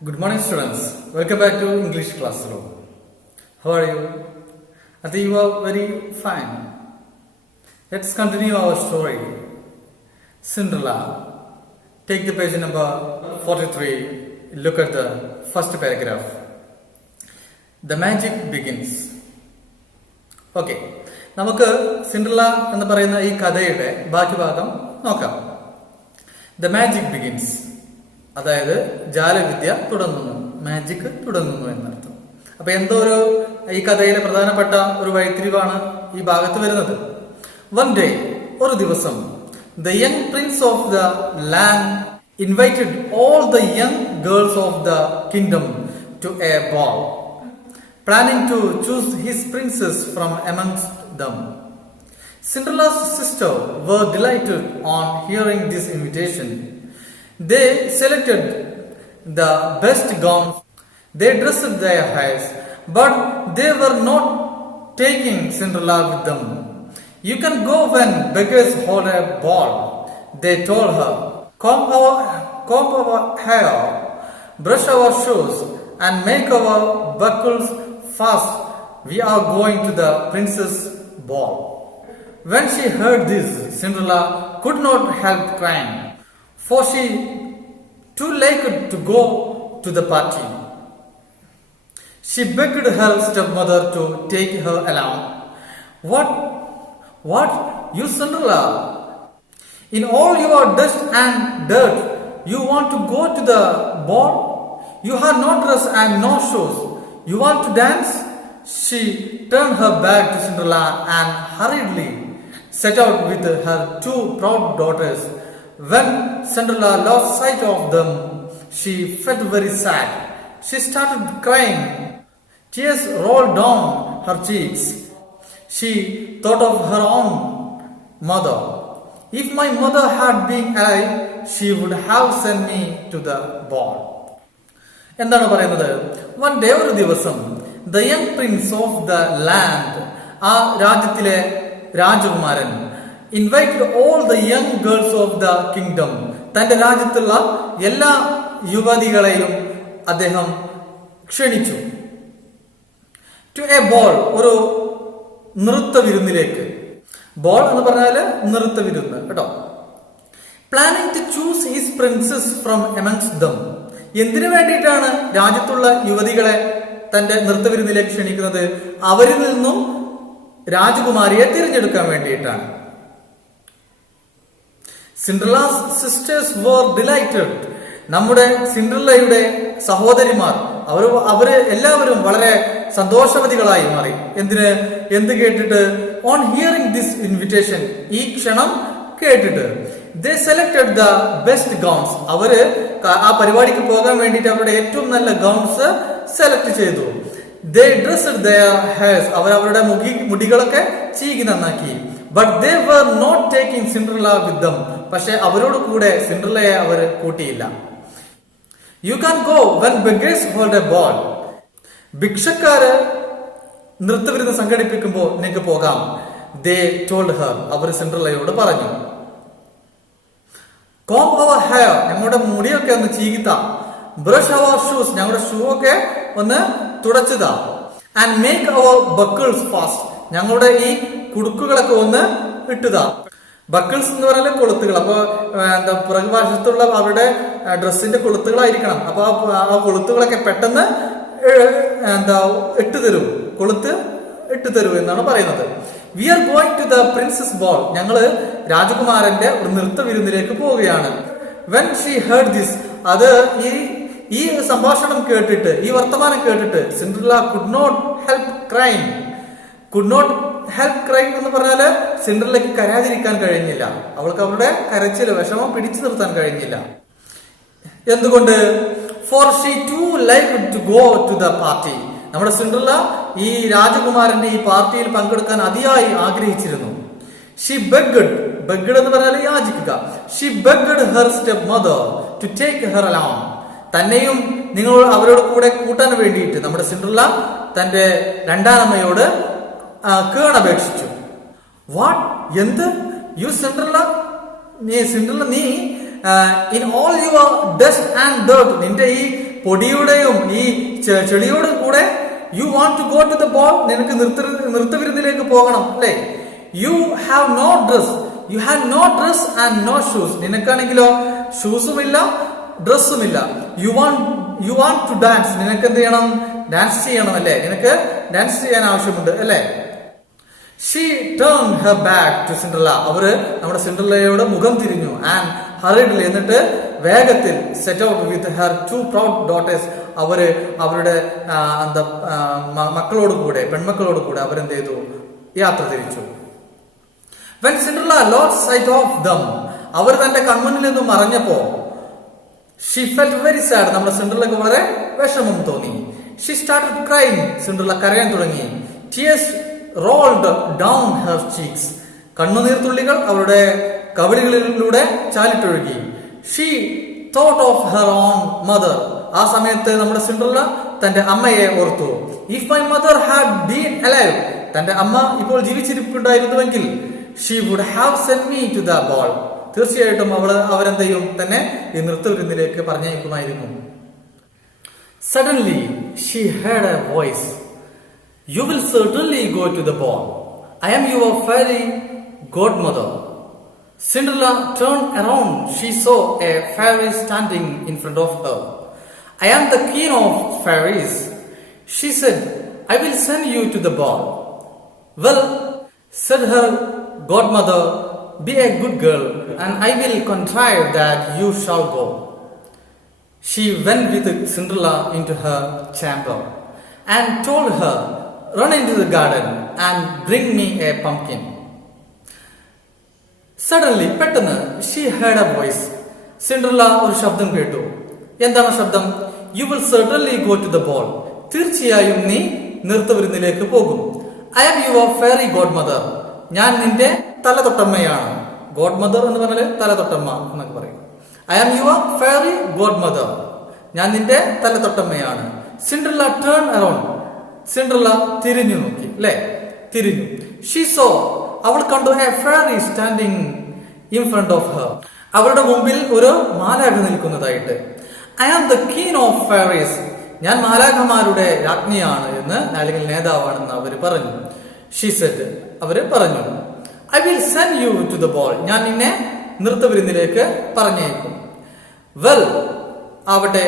Good morning, students. Welcome back to English classroom. How are you? I think you are very fine. Let's continue our story. Cinderella. Take the page number 43. Look at the first paragraph. The magic begins. Okay. നമുക്ക് Cinderella എന്ന് പറയുന്ന ഈ കഥയുടെ ബാക്കി ഭാഗം നോക്കാം. The magic begins. അതായത് ജാലവിദ്യ തുടങ്ങുന്നു, മാജിക് തുടങ്ങുന്നു എന്നർത്ഥം. അപ്പൊ എന്തോ ഈ കഥയിലെ പ്രധാനപ്പെട്ട ഒരു വഴിത്തിരിവാണ് ഈ ഭാഗത്ത് വരുന്നത്. One day, ഒരു ദിവസം, the young prince of the land invited all the young girls of the kingdom to a ball, planning to choose his princess from amongst them. Cinderella's sisters were delighted on hearing this invitation. They selected the best gowns, they dressed their hairs, but they were not taking Cinderella with them. You can go when beggars hold a ball, they told her. Comb our hair, brush our shoes, and make our buckles fast. We are going to the princess' ball. When she heard this, Cinderella could not help crying, for she too late to go to the party. She begged her stepmother to take her along. What? You Cinderella? In all your dust and dirt, you want to go to the ball? You have no dress and no shoes. You want to dance? She turned her back to Cinderella and hurriedly set out with her two proud daughters. When Cinderella lost sight of them, she felt very sad. She started crying. Tears rolled down her cheeks. She thought of her own mother. If my mother had been alive, she would have sent me to the ball. എന്താണ് പറയുന്നത്? One day, ഒരു ദിവസം, the young prince of the land, ആ രാജ്യത്തിലെ രാജകുമാരൻ, invited all the young girls of the kingdom, തന്റെ രാജ്യത്തുള്ള എല്ലാ യുവതികളെയും അദ്ദേഹം ക്ഷണിച്ചു. To a ball, ഒരു നൃത്ത വിരുന്നിലേക്ക്. ബോൾ എന്ന് പറഞ്ഞാല് നൃത്ത വിരുന്ന് കേട്ടോ. Planning to choose his princess from amongst them. എന്തിനു വേണ്ടിയിട്ടാണ് രാജ്യത്തുള്ള യുവതികളെ തന്റെ നൃത്ത വിരുന്നിലേക്ക് ക്ഷണിക്കുന്നത്? അവരിൽ നിന്നും രാജകുമാരിയെ തിരഞ്ഞെടുക്കാൻ വേണ്ടിയിട്ടാണ്. Cinderella's sisters were delighted. നമ്മുടെ സിൻഡ്രല്ലയുടെ സഹോദരിമാർ അവര് എല്ലാവരും വളരെ സന്തോഷവതികളായി മാറി. എന്ത് കേട്ടിട്ട്? ഓൺ ഹിയറിംഗ് ദിസ് ഇൻവിറ്റേഷൻ, ഈ ക്ഷണം കേട്ടിട്ട്. They selected the best gowns. അവര് ആ പരിപാടിക്ക് പോകാൻ വേണ്ടിയിട്ട് അവരുടെ ഏറ്റവും നല്ല ഗൗൺസ് സെലക്ട് ചെയ്തു. They dressed their hairs. അവരുടെ മുടികളൊക്കെ ചീകി നന്നാക്കി. But they were not taking Cinderella with them. പക്ഷെ അവരോട് കൂടെ സിൻഡ്രല്ലയെ അവർ കൂട്ടിയില്ല. You can go when beggars hold a ball. ഭിക്ഷക്കാര് നൃത്തവിരുന്ന് സംഘടിപ്പിക്കുമ്പോൾ നിങ്ങൾക്ക് പോകാം. They told her. അവർ സിൻഡ്രല്ലയോട് പറഞ്ഞു. Comb our hair. ഞങ്ങളുടെ മുടിയൊക്കെ ഒന്ന് ചീകിത്താ. Brush our shoes. ഞങ്ങളുടെ ഷൂ ഒക്കെ ഒന്ന് തുടച്ചതാ. And make our buckles fast. ഞങ്ങളുടെ ഈ കുടുക്കുകളൊക്കെ ഒന്ന് ഇട്ടുതാ. ബക്കിൾസ് എന്ന് പറഞ്ഞാൽ കൊളുത്തുകൾ. അപ്പൊ പുറകുവശത്തുള്ള അവരുടെ ഡ്രസ്സിന്റെ കൊളുത്തുകളായിരിക്കണം. അപ്പൊ ആ കൊളുത്തുകളൊക്കെ പെട്ടെന്ന് കൊളുത്ത് ഇട്ടു തരൂ എന്നാണ് പറയുന്നത്. We are going to the princess ball. ഞങ്ങള് രാജകുമാരന്റെ ഒരു നൃത്ത വിരുന്നിലേക്ക് പോവുകയാണ്. വെൻ ഷീ ഹേർഡ് ദിസ്, അത് ഈ സംഭാഷണം കേട്ടിട്ട്, ഈ വർത്തമാനം കേട്ടിട്ട്, Cinderella could not help crying. Could not help crying എന്ന് പറഞ്ഞാല് സിൻഡ്രല്ലയ്ക്ക് കരയാതിരിക്കാൻ കഴിഞ്ഞില്ല. അവൾക്ക് അവരുടെ കരച്ചില്, വിഷമം പിടിച്ചു നിർത്താൻ കഴിഞ്ഞില്ല. എന്തുകൊണ്ട്? For she to like to go to the party. നമ്മുടെ സിൻഡ്രല്ല ഈ രാജകുമാരന്റെ ഈ പാർട്ടിയിൽ പങ്കെടുക്കാൻ അതിയായി ആഗ്രഹിച്ചിരുന്നു. ഷീ ബെഗ്ഡ് എന്ന് പറഞ്ഞാൽ യാചിക്കുക. She begged her step mother to take her along. തന്നെയും അവരോട് കൂടെ കൂട്ടാൻ വേണ്ടിയിട്ട് നമ്മുടെ സിൻഡ്രല്ല തന്റെ രണ്ടാനമ്മയോട് കേണപേക്ഷിച്ചു. വാട്ട്? എന്ത്? യു സിൻഡ്രല്ല, നീ in all your dust and dirt, നിന്റെ ഈ പൊടിയുടെയും ഈ ചെളിയോടും കൂടെ you want to go to the ball, നിനക്ക് നൃത്തവിരുന്നിലേക്ക് പോകണം അല്ലേ. You have no dress, you have no dress and no shoes, നിനക്കാണെങ്കിലോ ഷൂസും ഇല്ല ഡ്രസ്സും ഇല്ല. യു വാണ്ട് ടു ഡാൻസ്, നിനക്ക് എന്ത് ചെയ്യണം, ഡാൻസ് ചെയ്യണം അല്ലേ, നിനക്ക് ഡാൻസ് ചെയ്യാൻ ആവശ്യമുണ്ട് അല്ലേ. She turned her back to Cinderella, അവര് നമ്മുടെ സിൻഡ്രല്ലയോട് മുഖം തിരിഞ്ഞു. ആൻഡ് hurriedly, എന്നിട്ട് വേഗത്തിൽ set out with her two proud daughters, അവര് അവരുടെ മക്കളോട് കൂടെ പെൺമക്കളോട് കൂടെ അവരെന്ത് ചെയ്തു, യാത്ര തിരിച്ചു. When Cinderella lost sight of them, അവർ തന്റെ കൺമുന്നിൽ നിന്നും മറഞ്ഞപ്പോ she felt very sad, നമ്മുടെ സിൻഡ്രല്ലയ്ക്ക് വളരെ വിഷമം തോന്നി. She started crying, സിൻഡ്രല്ല കരയാൻ തുടങ്ങി. Tears rolled down her cheeks, കണ്ണുനീർത്തുള്ളികൾ അവളുടെ കവിളുകളിലൂടെ ചാലിട്ടൊഴുകി. She thought of her own mother, ആ സമയത്ത് നമ്മുടെ സിൻഡ്രല്ല തന്റെ അമ്മയെ ഓർത്തു. If my mother had been alive, തന്റെ അമ്മ ഇപ്പോൾ ജീവിച്ചിരിപ്പുണ്ടായിരുന്നുവെങ്കിൽ she would have sent me to the ball, തീർച്ചയായിട്ടും അവരെന്ത് ചെയ്യും, തന്നെ ഈ നൃത്തവിരുന്നിലേക്ക് പറഞ്ഞയക്കുമായിരുന്നു. Suddenly she heard a voice, you will certainly go to the ball, I am your fairy godmother. Cinderella turned around, she saw a fairy standing in front of her. I am the queen of fairies, she said, I will send you to the ball. Well, said her godmother, be a good girl and I will contrive that you shall go. She went with Cinderella into her chamber and told her, run into the garden and bring me a pumpkin. Suddenly, പെട്ടെന്ന് she heard a voice, Cinderella ഒരു ശബ്ദം കേട്ടു. എന്താണ് ശബ്ദം? You will certainly go to the ball, തീർച്ചയായും നീ നൃത്തവിരുന്നിലേക്ക് പോകും. I am your fairy godmother, ഞാൻ നിന്റെ തലതൊട്ടമ്മയാണ്. ഗോഡ്മദർ എന്ന് പറഞ്ഞാൽ തലതൊട്ടമ്മ എന്നൊക്കെ പറയും. I am your fairy godmother, ഞാൻ നിന്റെ തലതൊട്ടമ്മയാണ്. സിൻഡ്രല്ല turn around, സിൻഡ്രല്ല തിരിഞ്ഞു നോക്കി അല്ലെ, തിരിഞ്ഞു. She saw, അവൾ കണ്ടു a fairy standing in front of her, അവളുടെ മുമ്പിൽ ഒരു മാലാഖ നിൽക്കുന്നതായിട്ട്. I am the queen of fairies, ഞാൻ മാലാഖമാരുടെ രാജ്ഞിയാണ് എന്ന്, അല്ലെങ്കിൽ നേതാവാണെന്ന് അവര് പറഞ്ഞു. She said, അവര് പറഞ്ഞു, I will send you to the ball, ഞാൻ നിന്നെ നൃത്തവിരുന്നിലേക്ക് പറഞ്ഞേക്കും. Well, ആവട്ടെ,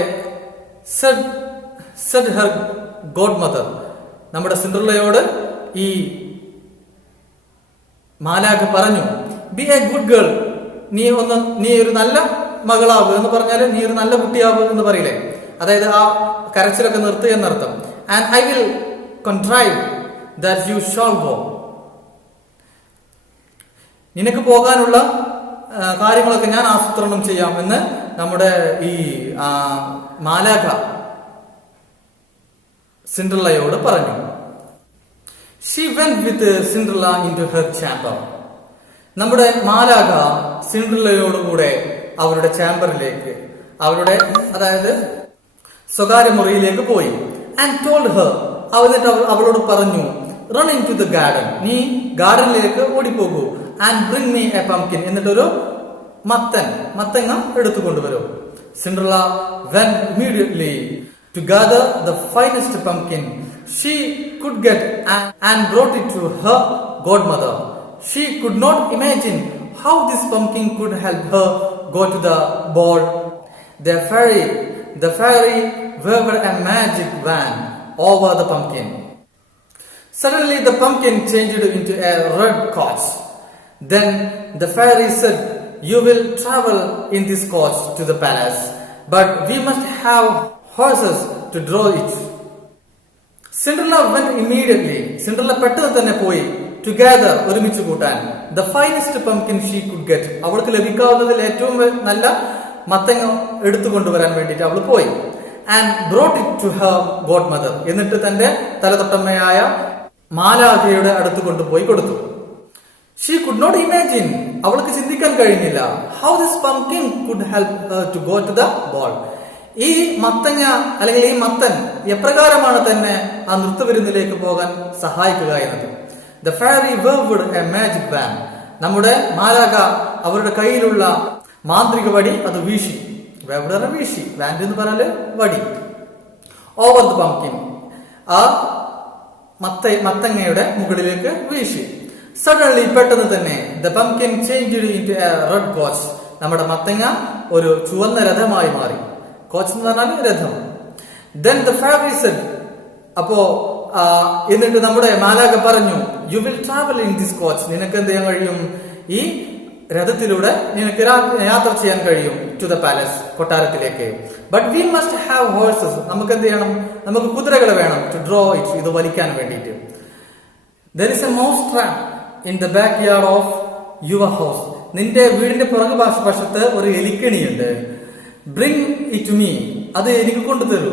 said her godmother, നമ്മുടെ സിൻഡ്രല്ലയോട് ഈ മാലാഖ പറഞ്ഞു, ബി എ ഗുഡ് ഗേൾ, നീ ഒരു നല്ല മകളാവ് എന്ന് പറഞ്ഞാല് നീ ഒരു നല്ല കുട്ടിയാവ് എന്ന് പറയില്ലേ, അതായത് ആ കരച്ചിലൊക്കെ നിർത്തുക എന്നർത്ഥം. And I will contrive that you shall go, നിനക്ക് പോകാനുള്ള കാര്യങ്ങളൊക്കെ ഞാൻ ആസൂത്രണം ചെയ്യാം എന്ന് നമ്മുടെ ഈ മാലാഖ സിൻഡ്രല്ലയോട് പറഞ്ഞു. She went with Cinderella into her chamber, നമ്മുടെ മാലാഖ സിൻഡ്രല്ലയോടുകൂടെ അവരുടെ ചാമ്പറിലേക്ക്, അവരുടെ അതായത് സ്വകാര്യ മുറിയിലേക്ക് പോയി. And told her, എന്നിട്ട് അവളോട് പറഞ്ഞു, run into the garden, നീ ഗാർഡനിലേക്ക് ഓടിപ്പോകൂ. And bring me a pumpkin, എന്നിട്ടൊരു മത്തങ്ങ എടുത്തുകൊണ്ടുവരും. Cinderella went immediately to gather the finest pumpkin she could get and brought it to her godmother. She could not imagine how this pumpkin could help her go to the ball. The fairy waved a magic wand over the pumpkin. Suddenly the pumpkin changed into a red coach. Then the fairy said, you will travel in this coach to the palace, but we must have horses to draw it. Cinderella went immediately, Cinderella പെട്ടെന്ന് തന്നെ പോയി, to gather, ഒരുമിച്ച് കൂട്ടാൻ, the finest pumpkin she could get, അവൾക്ക് ലഭിക്കാവുന്നതിൽ ഏറ്റവും നല്ല മത്തങ്ങ എടുത്തുകൊണ്ടുവരാൻ വേണ്ടിയിട്ട് അവൾ പോയി. And brought it to her godmother, എന്നിട്ട് തന്റെ തലതൊട്ടമ്മയായ മാലാഖയുടെ അടുത്ത് കൊണ്ടുപോയി കൊടുത്തു. She could not imagine, അവൾക്ക് ചിന്തിക്കാൻ കഴിഞ്ഞില്ല, how this pumpkin could help her to go to the ball, ഈ മത്തങ്ങ അല്ലെങ്കിൽ ഈ മത്തൻ എപ്രകാരമാണ് തന്നെ ആ നൃത്തവിരുന്നിലേക്ക് പോകാൻ സഹായിക്കുക എന്നത്. The fairy waved a magic wand, നമ്മുടെ മാലാഖ അവരുടെ കയ്യിലുള്ള മാന്ത്രിക വടി അത് വീശി, വീശി, വാൻഡ് എന്ന് പറഞ്ഞാല് വടി, ഓവർ ദ പംകിൻ, ആ മത്തങ്ങയുടെ മുകളിലേക്ക് വീശി. സഡൻലി, പെട്ടെന്ന് തന്നെ, the pumpkin changed into A red coach, നമ്മുടെ മത്തങ്ങ ഒരു ചുവന്ന രഥമായി മാറി. കോച്ച് എന്ന് പറഞ്ഞാൽ രഥം. ദെൻ ദ ഫാബ്രി സെഡ്, അപ്പോ എന്നിട്ട് നമ്മുടെ മാലാഖ പറഞ്ഞു, you will travel in this coach, നിനക്ക് എന്ത് ചെയ്യാൻ കഴിയും, ഈ രഥത്തിലൂടെ നിനക്ക് യാത്ര ചെയ്യാൻ കഴിയും ടു ദ പാലസ്, കൊട്ടാരത്തിലേക്ക്. But we must have horses, നമുക്ക് എന്ത് ചെയ്യണം, നമുക്ക് കുതിരകൾ വേണം, ടു ഡ്രോ ഇറ്റ്, ഇത് വലിക്കാൻ വേണ്ടിയിട്ട്. There is a mouse trap in the back yard of your house, നിന്റെ വീടിന്റെ പുറകു വശത്ത് ഒരു എലിക്കണിയുണ്ട്. ബ്രിങ് ഇറ്റ് ടു മീ, അത് എനിക്ക് കൊണ്ടുതരൂ.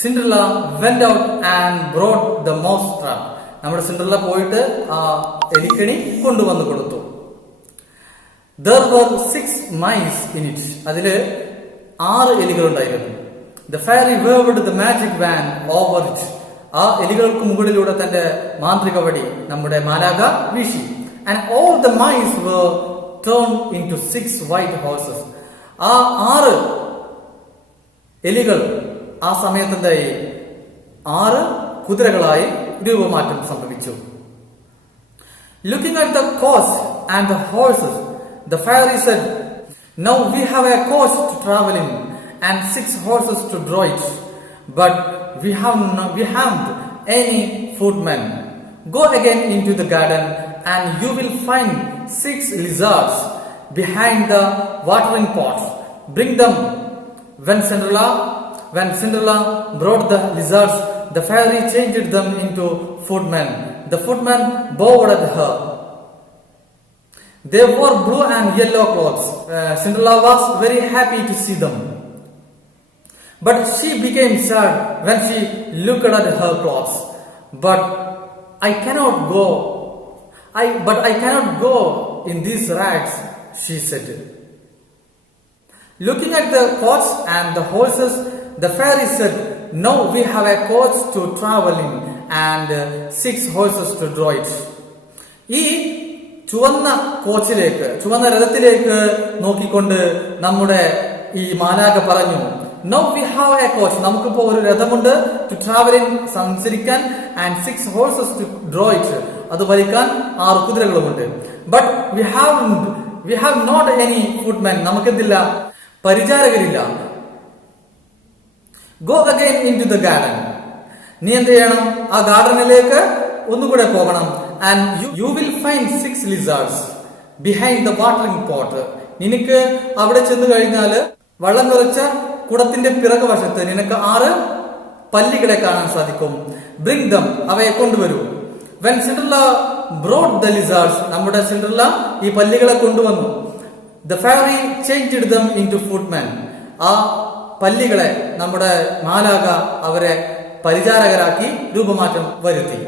Cinderella went out and brought the mouse trap, നമ്മുടെ സിൻഡ്രല്ല പോയിട്ട് ആ എലിക്കണി കൊണ്ടുവന്നു കൊടുത്തു. There were 6 mice in it, അതില് 6 എലികൾ ഉണ്ടായിരുന്നു. The fairy waved the magic wand over it, ആ എലികൾക്ക് മുകളിലൂടെ തന്റെ മാന്ത്രിക വടി നമ്മുടെ മാലാഖ വീശി. And all the mice were turned into 6 white horses, ആ 6 എലികൾ ആ സമയത്ത് എന്തായി, 6 കുതിരകളായി രൂപമാറ്റം സംഭവിച്ചു. Looking at the coach and the horses, the fairy said, now we have a coach to travel in and 6 horses to draw it, but we haven't any footmen. Go again into the garden and you will find 6 lizards behind the watering pot. Bring them. When Cinderella brought the lizards, the fairy changed them into footmen. The footmen bowed at her. They wore blue and yellow clothes. Cinderella was very happy to see them. But she became sad when she looked at her clothes. But I cannot go in these rags, she said. Looking at the coach and the horses, the fairy said, now we have a coach to travel in and 6 horses to draw it. ഈ ചുവന്ന കോച്ചിലേക്ക്, ചുവന്ന രഥത്തിലേക്ക് നോക്കിക്കൊണ്ട് നമ്മുടെ ഈ മാലാഖ പറഞ്ഞു, now we have a coach, നമുക്കിപ്പോ ഒരു രഥമുണ്ട്, ടു ട്രാവൽ ഇൻ, സഞ്ചരിക്കാൻ, and 6 horses to draw it, അത് വലിക്കാൻ 6 കുതിരകളുമുണ്ട്. But we have not any footmen, നമുക്കെന്തില്ല, പരിചാരകരില്ല. Go again into the garden, നീ എന്ത് ചെയ്യണം, ആ ഗാർഡനിലേക്ക് ഒന്നുകൂടെ പോകണം. And you will find 6 lizards behind the watering pot. നിനക്ക് അവിടെ ചെന്ന് കഴിഞ്ഞാല് വെള്ളം നിറച്ച കുടത്തിന്റെ പിറകു വശത്ത് നിനക്ക് 6 പല്ലികളെ കാണാൻ സാധിക്കും. Bring them, അവയെ കൊണ്ടുവരൂ. When Cinderella brought the lizards, നമ്മുടെ സിൻഡ്രല്ല ഈ പല്ലികളെ കൊണ്ടുവന്നു. The fairy changed them into footmen, ആ പല്ലികളെ നമ്മുടെ മാലാഖ അവരെ പരിചാരകരാക്കി രൂപമാറ്റം വരുത്തി.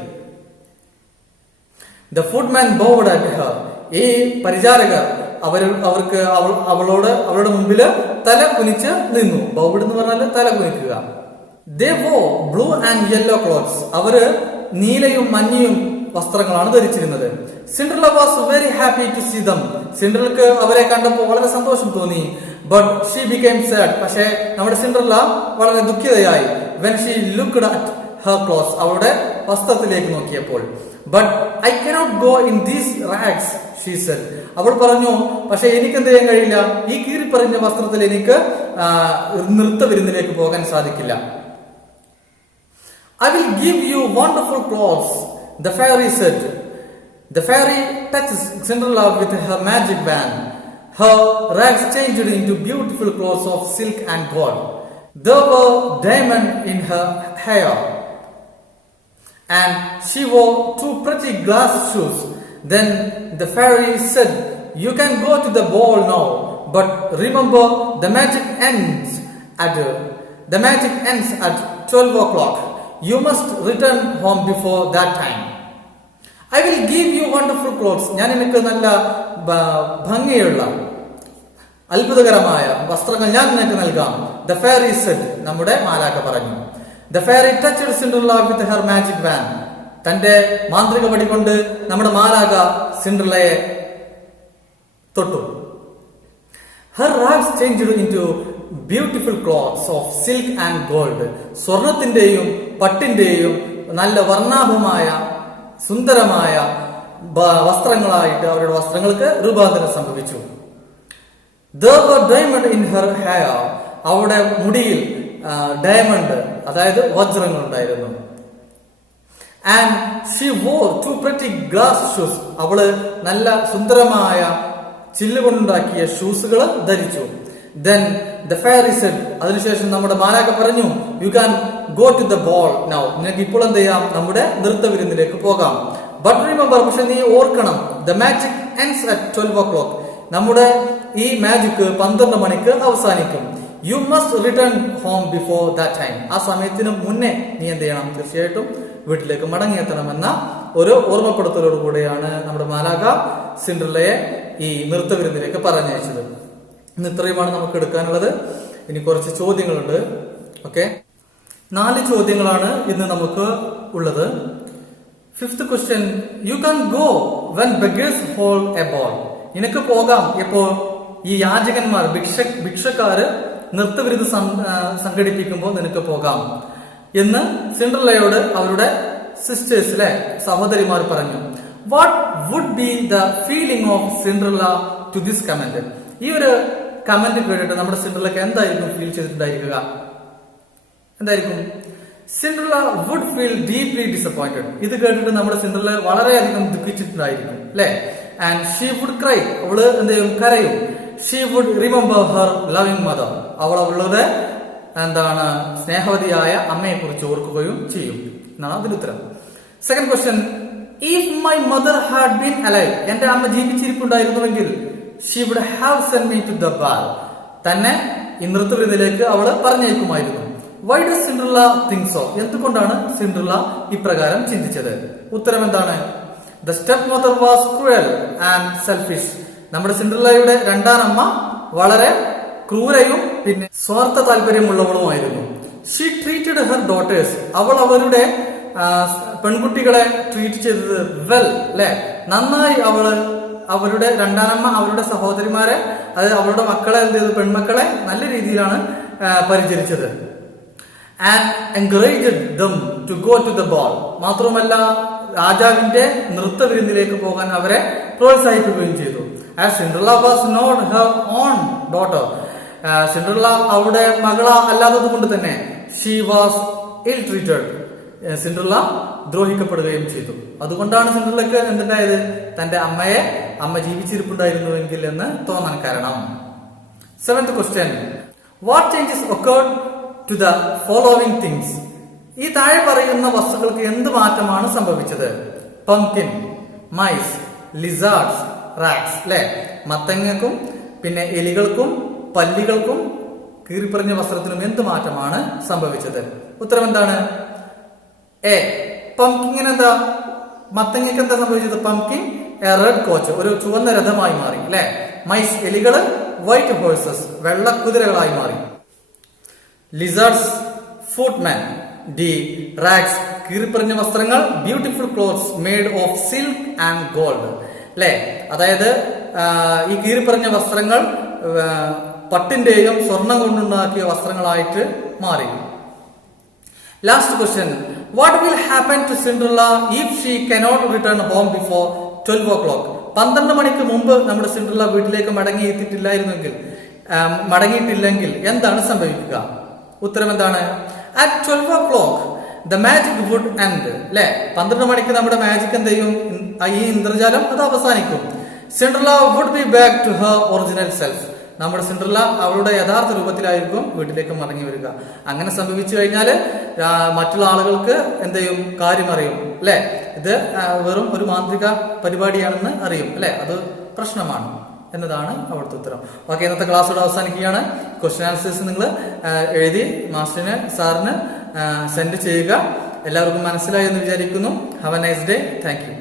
The footman bowed at her, ഈ പരിചാരകർ അവളുടെ മുമ്പില് തല കുനിച്ച് നിന്നു. ബൗഡ് എന്ന് പറഞ്ഞാൽ തല കുനിക്കുക. They wore blue and yellow clothes, അവര് നീലയും മഞ്ഞയും വസ്ത്രങ്ങളാണ് ധരിച്ചിരുന്നത്. Cinderella was very happy to see them, സിൻഡ്രല്ലക്ക് അവരെ കണ്ടപ്പോൾ വളരെ സന്തോഷം തോന്നി. But she became sad, പക്ഷേ നമ്മുടെ സിൻഡ്രല്ല വളരെ ദുഃഖിതയായി. When she looked at her clothes, അവളുടെ വസ്ത്രത്തിലേക്ക് നോക്കിയപ്പോൾ. But I cannot go in these rags, she said. അവൾ പറഞ്ഞു, പക്ഷെ എനിക്ക് എന്ത് ചെയ്യാൻ കഴിയില്ല, ഈ കീറിപ്പറിഞ്ഞ വസ്ത്രത്തിൽ എനിക്ക് നൃത്ത വിരുന്നിലേക്ക് പോകാൻ സാധിക്കില്ല. I will give you wonderful clothes, the fairy said. The fairy touched Cinderella with her magic wand. Her rags changed into beautiful clothes of silk and gold. There were diamonds in her hair, and she wore 2 pretty glass shoes. Then the fairy said, you can go to the ball now, but remember the magic ends at 12 o'clock. You must return home before that time. I will give you wonderful clothes. ഞാൻ നിനക്ക് നല്ല ഭംഗിയുള്ള അത്ഭുതകരമായ വസ്ത്രങ്ങൾ ഞാൻ നിനക്ക് നൽകാം. The fairy said, നമ്മുടെ മാലാഖ പറഞ്ഞു. The fairy touched Cinderella with her magic wand. തന്റെ മാന്ത്രിക വടി കൊണ്ട് നമ്മുടെ മാലാഖ സിൻഡ്രല്ലയെ തൊട്ടു. Her rags changed into beautiful clothes of silk and gold. സ്വർണത്തിന്റെയും പട്ടിന്റെയും നല്ല വർണ്ണാഭമായ സുന്ദരമായ വസ്ത്രങ്ങളായിട്ട് അവരുടെ വസ്ത്രങ്ങൾക്ക് രൂപാന്തരം സംഭവിച്ചു. There were diamond in her hair. അവരുടെ മുടിയിൽ ഡയമണ്ട് അതായത് വജ്രങ്ങൾ ഉണ്ടായിരുന്നു. And she wore 2 pretty glass shoes. അവള് നല്ല സുന്ദരമായ ചില്ലുകൊണ്ടുണ്ടാക്കിയ ഷൂസുകൾ ധരിച്ചു. Then the fairy said, അതിനുശേഷം നമ്മുടെ മാലാഖ പറഞ്ഞു, you can go to the ball now. നിനക്ക് ഇപ്പോൾ എന്ത് ചെയ്യാം, നമ്മുടെ നൃത്ത വിരുന്നിലേക്ക് പോകാം. But remember, പക്ഷെ നീ ഓർക്കണം, the magic ends at 12 o'clock. നമ്മുടെ ഈ മാജിക് 12 മണിക്ക് അവസാനിക്കും. You must return home before that time. ആ സമയത്തിന് മുന്നേ നീ എന്ത് ചെയ്യണം, തീർച്ചയായിട്ടും വീട്ടിലേക്ക് മടങ്ങിയെത്തണമെന്ന ഒരു ഓർമ്മപ്പെടുത്തലോട് കൂടെയാണ് നമ്മുടെ മാലാഖ സിൻഡ്രല്ലയെ ഈ നൃത്ത വിരുന്നിലേക്ക് പറഞ്ഞയച്ചത്. ഇന്ന് ഇത്രയുമാണ് നമുക്ക് എടുക്കാനുള്ളത്. ഇനി കുറച്ച് ചോദ്യങ്ങളുണ്ട്. ഓക്കെ, 4 ചോദ്യങ്ങളാണ് ഇന്ന് നമുക്ക് ഉള്ളത്. 5th question, you can go when beggars hold a ball. നിനക്ക് പോകാം എപ്പോ ഈ യാചകന്മാർ ഭിക്ഷക്കാര് നൃത്തവിരുദ്ധ സംഘടിപ്പിക്കുമ്പോൾ നിനക്ക് പോകാം എന്ന് സിൻഡ്രല്ലയോട് അവരുടെ സിസ്റ്റേഴ്സിലെ സഹോദരിമാർ പറഞ്ഞു. What would be the feeling of Cinderella to this comment? ഈ ഒരു കമന്റ് കേട്ടിട്ട് നമ്മുടെ സിൻഡ്രല്ലക്ക് എന്തായിരിക്കും ഫീൽ ചെയ്തിട്ടുണ്ടായിരിക്കുക? എന്തായിരിക്കും? Cinderella would feel deeply disappointed. ഇത് കേട്ടിട്ട് നമ്മുടെ സിൻഡ്രല്ല വളരെയധികം ദുഃഖിച്ചിട്ടുണ്ടായിരിക്കും, അല്ലെ? And she would cry. അവള് എന്ത് ചെയ്യും? കരയും. She would remember her loving mother. അവൾ അവളുടെ സ്നേഹവതിയായ അമ്മയെ കുറിച്ച് ഓർക്കുകയും ചെയ്യും എന്നാണ് അതിന് ഉത്തരം. 2nd question, if my mother had been alive. എന്റെ അമ്മ ജീവിച്ചിരിപ്പുണ്ടായിരുന്നുവെങ്കിൽ she would have sent me to the ball. തന്നെ ഈ നൃത്തവിരുന്നിലേക്ക് അവള് പറഞ്ഞേക്കുമായിരുന്നു. Why does Cinderella think so? എന്തുകൊണ്ടാണ് സിൻഡ്രല്ല ഇപ്രകാരം ചിന്തിച്ചത്? ഉത്തരം എന്താണ്? The step mother was cruel and selfish. നമ്മുടെ സിൻഡ്രല്ലയുടെ രണ്ടാം അമ്മ വളരെ ക്രൂരയും പിന്നെ സ്വാർത്ഥ താല്പര്യമുള്ളവളുമായിരുന്നു. She treated her daughters. അവൾ അവരുടെ പെൺകുട്ടികളെ ട്രീറ്റ് ചെയ്തത് വെൽ, അല്ലെ? നന്നായി അവരുടെ രണ്ടാനമ്മ അവരുടെ സഹോദരിമാരെ, അതായത് അവളുടെ മക്കളെ എന്ത് ചെയ്തു? പെൺമക്കളെ നല്ല രീതിയിലാണ് പരിചരിച്ചത്. And encouraged them to go to the ball. മാത്രമല്ല രാജാവിന്റെ നൃത്ത വിരുന്നിലേക്ക് പോകാൻ അവരെ പ്രോത്സാഹിപ്പിക്കുകയും ചെയ്തു. As Cinderella was not her own daughter. Cinderella അവരുടെ മകള അല്ലാത്തത് കൊണ്ട് തന്നെ she was ill treated. Cinderella ദ്രോഹിക്കപ്പെടുകയും ചെയ്തു. അതുകൊണ്ടാണ് സിൻഡ്രല്ലക്ക് എന്തുണ്ടായത്? തന്റെ അമ്മ ജീവിച്ചിരിപ്പുണ്ടായിരുന്നുവെങ്കിൽ എന്ന് തോന്നാൻ കാരണം. 7th question, what changes occurred to the following things? ഈ താഴെ പറയുന്ന വസ്തുക്കൾക്ക് എന്ത് മാറ്റമാണ് സംഭവിച്ചത്? Pumpkin, mice, lizards, rats. അല്ലെ? മത്തങ്ങൾക്കും പിന്നെ എലികൾക്കും പല്ലികൾക്കും കീറിപ്പറഞ്ഞ വസ്ത്രത്തിനും എന്ത് മാറ്റമാണ് സംഭവിച്ചത്? ഉത്തരം എന്താണ്? A, pumpkin. എന്താ മത്തങ്ങയ്ക്ക് എന്താ സംഭവിച്ചത്? പംകിൻ എ റെഡ് കോച്ച്, ഒരു ചുവന്ന രഥമായി മാറി, അല്ലെ? മൈസ് എലികള് വൈറ്റ് ഹോഴ്സസ്, വെള്ള കുതിരകളായി മാറി. ലിസാർഡ്സ് ഫുട്മാൻ. ഡി, റാഗ്സ് കീറിപ്പറഞ്ഞ വസ്ത്രങ്ങൾ, beautiful clothes made of silk and gold. അല്ലെ? അതായത് ഈ കീറിപ്പറഞ്ഞ വസ്ത്രങ്ങൾ പട്ടിന്റെയും സ്വർണം കൊണ്ടുണ്ടാക്കിയ വസ്ത്രങ്ങളായിട്ട് മാറി. Last question, what will happen to Cinderella if she cannot return home before 12 o'clock? 12 മണിക്ക് മുമ്പ് നമ്മുടെ സിൻഡ്രല്ല വീട്ടിലേക്ക് മടങ്ങിയിട്ടില്ലെങ്കിൽ എന്താണ് സംഭവിക്കുക? ഉത്തരം എന്താണ്? At 12 o'clock the magic would end. അല്ലെ? 12 മണിക്ക് നമ്മുടെ മാജിക് എന്ത് ചെയ്യും? ഈ ഇന്ദ്രജാലം അത് അവസാനിക്കും. Cinderella would be back to her original self. നമ്മുടെ സിൻഡ്രല്ല അവളുടെ യഥാർത്ഥ രൂപത്തിലായിരിക്കും വീട്ടിലേക്ക് മടങ്ങി വരിക. അങ്ങനെ സംഭവിച്ചു കഴിഞ്ഞാൽ മറ്റുള്ള ആളുകൾക്ക് എന്ത് ചെയ്യും? കാര്യം അറിയും, അല്ലെ? ഇത് വെറും ഒരു മാന്ത്രിക പരിപാടിയാണെന്ന് അറിയും, അല്ലെ? അത് പ്രശ്നമാണ് എന്നതാണ് അവിടുത്തെ ഉത്തരം. ഓക്കെ, ഇന്നത്തെ ക്ലാസ്സോട് അവസാനിക്കുകയാണ്. ക്വസ്റ്റ്യൻ ആൻസേഴ്സ് നിങ്ങൾ എഴുതി മാസ്റ്ററിന് സാറിന് സെൻഡ് ചെയ്യുക. എല്ലാവർക്കും മനസ്സിലായി എന്ന് വിചാരിക്കുന്നു. Have A nice day. Thank you.